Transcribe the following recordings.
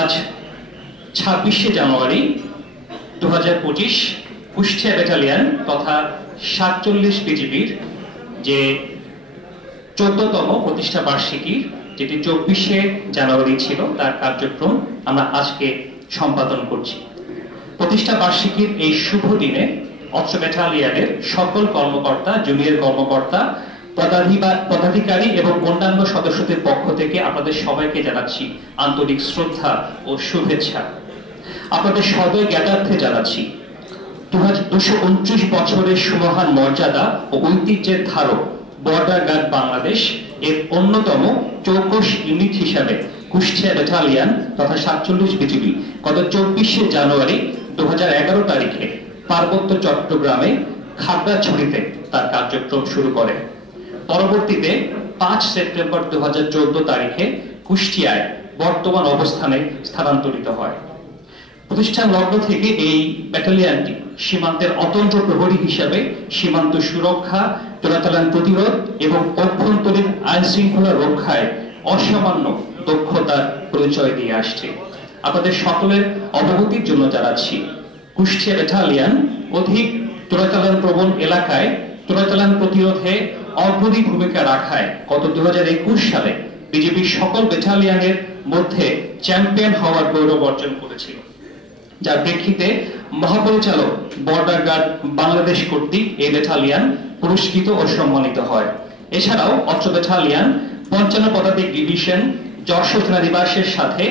আজ 26শে জানুয়ারি 2025 কুষ্টিয়া ব্যাটালিয়ন তথা 47 বিজিবির যে 14তম প্রতিষ্ঠা বার্ষিকী, যেটি 24শে জানুয়ারি ছিল, তার কার্যক্রম আমরা আজকে সম্পাদন করছি। প্রতিষ্ঠা বার্ষিকীর এই শুভ দিনে অস্ত্র ব্যাটালিয়নের সকল কর্মকর্তা, জুনিয়র কর্মকর্তা, পদাধিকারী এবং অন্যান্য সদস্যদের পক্ষ থেকে আপনাদের সবাইকে জানাচ্ছি আন্তরিক শ্রদ্ধা ও শুভেচ্ছা। আপনাদের সদয় জ্ঞাতার্থে জানাচ্ছি 229 বছরের সুমহান মর্যাদা ও ঐতিহ্যের ধারক বর্ডার গার্ড বাংলাদেশ এর অন্যতম চৌকস ইউনিট হিসাবে কুষ্টিয়া ব্যাটালিয়ন তথা 47 বিজিবি গত 24শে জানুয়ারি 2011 তারিখে পার্বত্য চট্টগ্রামে খাগড়াছড়িতে তার কার্যক্রম শুরু করে। পরবর্তীতে 5 সেপ্টেম্বর 2014 তারিখে কুষ্টিয়ায় বর্তমান অবস্থানে স্থানান্তরিত হয়। প্রতিষ্ঠান লগ্ন থেকে এই ব্যাটালিয়নটি সীমান্তের অতন্ত্র প্রহরী হিসাবে সীমান্ত সুরক্ষা, চোরাচালান প্রতিরোধ এবং অভ্যন্তরীণ আইন শৃঙ্খলা রক্ষায় অসামান্য দক্ষতার পরিচয় দিয়ে আসছে। আপনাদের সকলের অবগতির জন্য জানাচ্ছি, কুষ্টিয়া ব্যাটালিয়ন অধিক চোরাচালান প্রবণ এলাকায় চোরাচালান প্রতিরোধে অগ্রণী ভূমিকা রাখায় গত 2021 সালে বিজেপির সকল ব্যাটালিয়নের মধ্যে চ্যাম্পিয়ন হওয়ার গৌরব অর্জন করেছিল, যার প্রেক্ষিতে মহাপরিচালক বর্ডার গার্ড বাংলাদেশ কর্তৃক এই ব্যাটালিয়ন পুরস্কৃত ও সম্মানিত হয়। এছাড়াও অস্ত্র ব্যাটালিয়ন 55 পদাতিক ডিভিশন যশোর সেনানিবাসের সাথে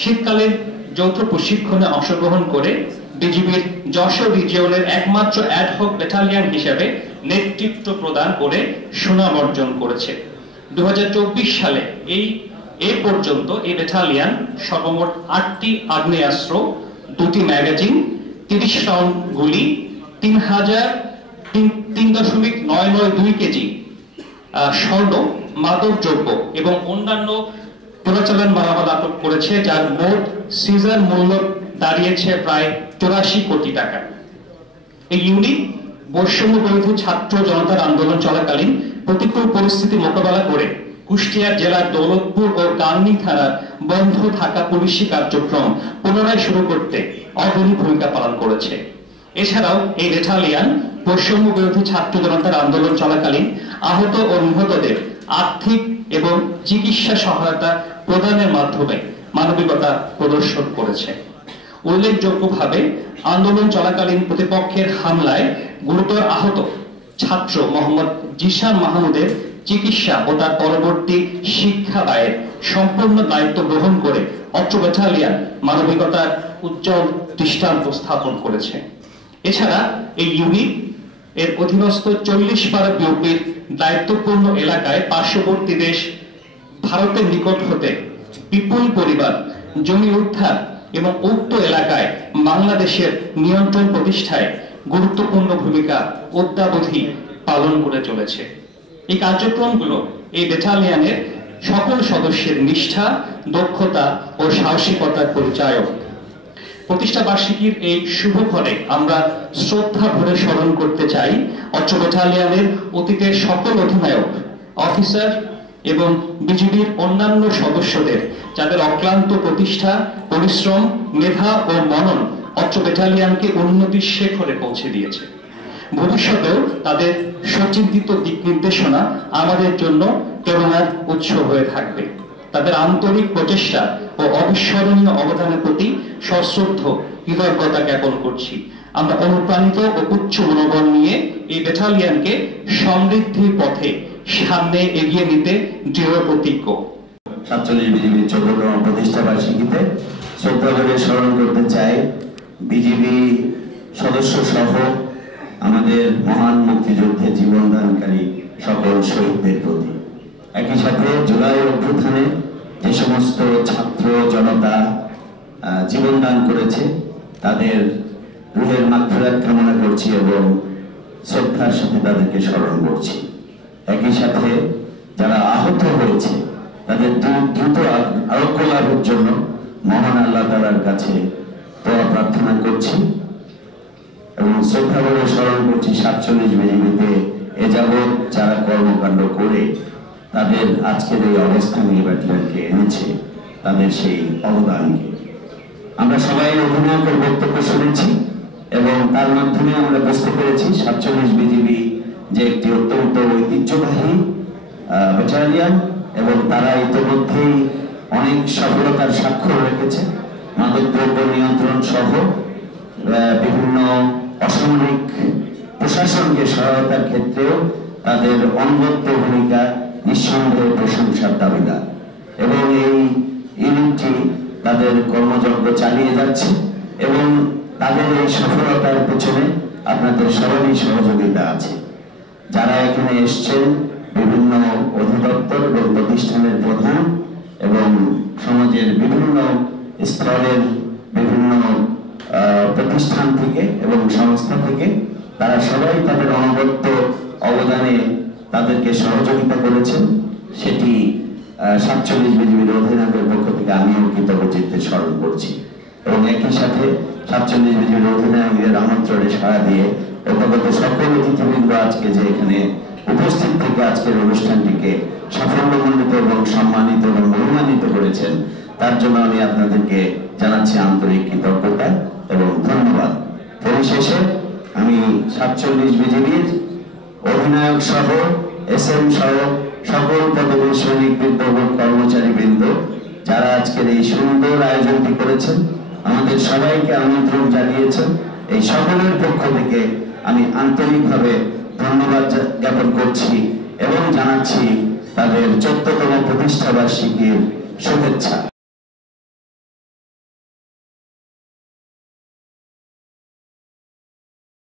শীতকালীন যৌথ প্রশিক্ষণে অংশগ্রহণ করে বিজিবির যশোর রিজিয়নের একমাত্র অ্যাডহক ব্যাটালিয়ন হিসেবে নেতৃত্ব প্রদান করে সুনাম অর্জন করেছে। 2024 সালে এই পর্যন্ত এই ব্যাটালিয়ন সর্বমোট 8টি আগ্নেয়াস্ত্র, 2টি ম্যাগাজিন, 30 রাউন্ড গুলি, 3.992 কেজি স্বর্ণ, মাদকদ্রব্য এবং অন্যান্য চোরাচালান মালামাল আটক করেছে, যার মোট সিজার মূল্য দাঁড়িয়েছে প্রায় 84 কোটি টাকা। এই ইউনিট বৈষম্য বিরোধী ছাত্র জনতার আন্দোলন চলাকালীন প্রতিকূল পরিস্থিতি মোকাবেলা করে কুষ্টিয়া জেলার দৌলতপুর ও গাংনী থানার বন্ধ থাকা পুলিশি কার্যক্রম পুনরায় শুরু করতে অগ্রণী ভূমিকা পালন করেছে। এছাড়াও এই ব্যাটালিয়ন বৈষম্য বিরোধী ছাত্র জনতার আন্দোলন চলাকালীন আহত ও নিহতদের আর্থিক এবং চিকিৎসা সহায়তা প্রদানের মাধ্যমে মানবিকতা প্রদর্শন করেছে। উল্লেখযোগ্যভাবে আন্দোলন চলাকালীন প্রতিপক্ষের হামলায় গুরুতর আহত ছাত্র মোহাম্মদ জিশান মাহমুদের চিকিৎসা ও তার পরবর্তী শিক্ষা ব্যয়ের সম্পূর্ণ দায়িত্ব গ্রহণ করে অস্ত্র ব্যাটালিয়ন মানবিকতার উজ্জ্বল দৃষ্টান্ত স্থাপন করেছে। এছাড়া এই ইউনিট এর অধীনস্থ 40 পারা বিওপির দায়িত্বপূর্ণ এলাকায় পার্শ্ববর্তী দেশ ভারতের নিকট হতে বিপুল পরিমাণ জমি উদ্ধার এবং উক্ত এলাকায় বাংলাদেশের নিয়ন্ত্রণ প্রতিষ্ঠায় গুরুত্বপূর্ণ ভূমিকা অদ্যাবধি পালন করে চলেছে। এই কার্যক্রমগুলো এই ব্যাটালিয়নের সকল সদস্যের নিষ্ঠা, দক্ষতা ও সাহসিকতার পরিচায়ক। প্রতিষ্ঠা বার্ষিকীর এই শুভক্ষণে আমরা শ্রদ্ধা ভরে স্মরণ করতে চাই অস্ত্র ব্যাটালিয়নের অতীতের সকল অধিনায়ক, অফিসার এবং বিজিবির অন্যান্য সদস্যদের, যাদের অক্লান্ত প্রতিষ্ঠা, পরিশ্রম, মেধা ও মনন অস্ত্র ব্যাটালিয়নকে উন্নতির শিখরে পৌঁছে দিয়েছে। ভবিষ্যতেও তাদের সুচিন্তিত দিক নির্দেশনা আমাদের জন্য প্রেরণার উৎস হয়ে থাকবে। তাদের আন্তরিক প্রচেষ্টা ও অবিস্মরণীয় অবদানের প্রতি সশ্রদ্ধ কৃতজ্ঞতা জ্ঞাপন করছি। আমরা অনুপ্রাণিত ও উচ্চ মনোবল নিয়ে এই ব্যাটালিয়নকে সমৃদ্ধির পথে সামনে এগিয়ে নিতে দৃঢ় প্রতিজ্ঞ। 47 বিজিবি 14তম প্রতিষ্ঠা বার্ষিকীতে শ্রদ্ধা ভরে স্মরণ করতে চাই বিজিবি সদস্য সহ আমাদের মহান মুক্তিযুদ্ধে জীবনদানকারী সকল শহীদদের প্রতি। একই সাথে জুলাই অভ্যুত্থানে যে সমস্ত ছাত্র জনতা জীবনদান করেছে তাদের রুহের মাগফিরাত কামনা করছি এবং শ্রদ্ধার সাথে তাদেরকে স্মরণ করছি। একই সাথে যারা আহত হয়েছে তাদের দ্রুত আরোগ্য লাভের জন্য মহান আল্লাহ তাআলার কাছে দোয়া প্রার্থনা করছি এবং শ্রদ্ধা ভরে স্মরণ করছি 47 বিজিবিতে এ যাবৎ যারা কর্মকাণ্ড করে তাদের আজকের এই অবস্থানে ব্যাটালিয়নকে এনেছে তাদের সেই অবদানকে। আমরা সবাই অধিনায়কের বক্তব্য শুনেছি এবং তার মাধ্যমে আমরা বুঝতে পেরেছি 47 বিজিবি যে একটি অত্যন্ত ঐতিহ্যবাহী ব্যাটালিয়ন এবং তারা ইতিমধ্যেই অনেক সফলতার স্বাক্ষর রেখেছে। মাদকদ্রব্য নিয়ন্ত্রণ সহ বিভিন্ন অসামরিক প্রশাসনকে সহায়তার ক্ষেত্রেও তাদের অনবদ্য ভূমিকা নিঃসন্দেহে প্রশংসার দাবিদার এবং এই ইউনিটটি তাদের কর্মযজ্ঞ চালিয়ে যাচ্ছে এবং তাদের এই সফলতার পেছনে আপনাদের সবারই সহযোগিতা আছে। যারা এখানে এসছেন বিভিন্ন অধিদপ্তর এবং প্রতিষ্ঠানের প্রধান এবং সমাজের বিভিন্ন স্তরের বিভিন্ন প্রতিষ্ঠান থেকে এবং সংস্থা থেকে, তারা সবাই তাদের অনবদ্য অবদানে তাদেরকে সহযোগিতা করেছেন। সেটি 47 বিজিবির অধিনায়কের পক্ষ থেকে আমিও কৃতজ্ঞচিত্তে স্মরণ করছি এবং একই সাথে 47 বিজিবির অধিনায়কের আমন্ত্রণে সাড়া দিয়ে অন্তত সকল অতিথিবৃন্দ আজকে যে এখানে উপস্থিত থেকে আজকের অনুষ্ঠানটিকে সাফল্যমণ্ডিত এবং সম্মানিত এবং মহিমান্বিত করেছেন, তার জন্য আমি আপনাদেরকে জানাচ্ছি আন্তরিক কৃতজ্ঞতা এবং ধন্যবাদ। পরিশেষে আমি 47 বিজিবির অধিনায়ক সহ এসএম সহ সকল পদবীর সৈনিকবৃন্দ এবং কর্মচারীবৃন্দ যারা আজকের এই সুন্দর আয়োজনটি করেছেন, আমাদের সবাইকে আমন্ত্রণ জানিয়েছেন, এই সকলের পক্ষ থেকে আমি আন্তরিকভাবে ধন্যবাদ জ্ঞাপন করছি এবং জানাচ্ছি তাদের 14তম প্রতিষ্ঠা বার্ষিকীর শুভেচ্ছা।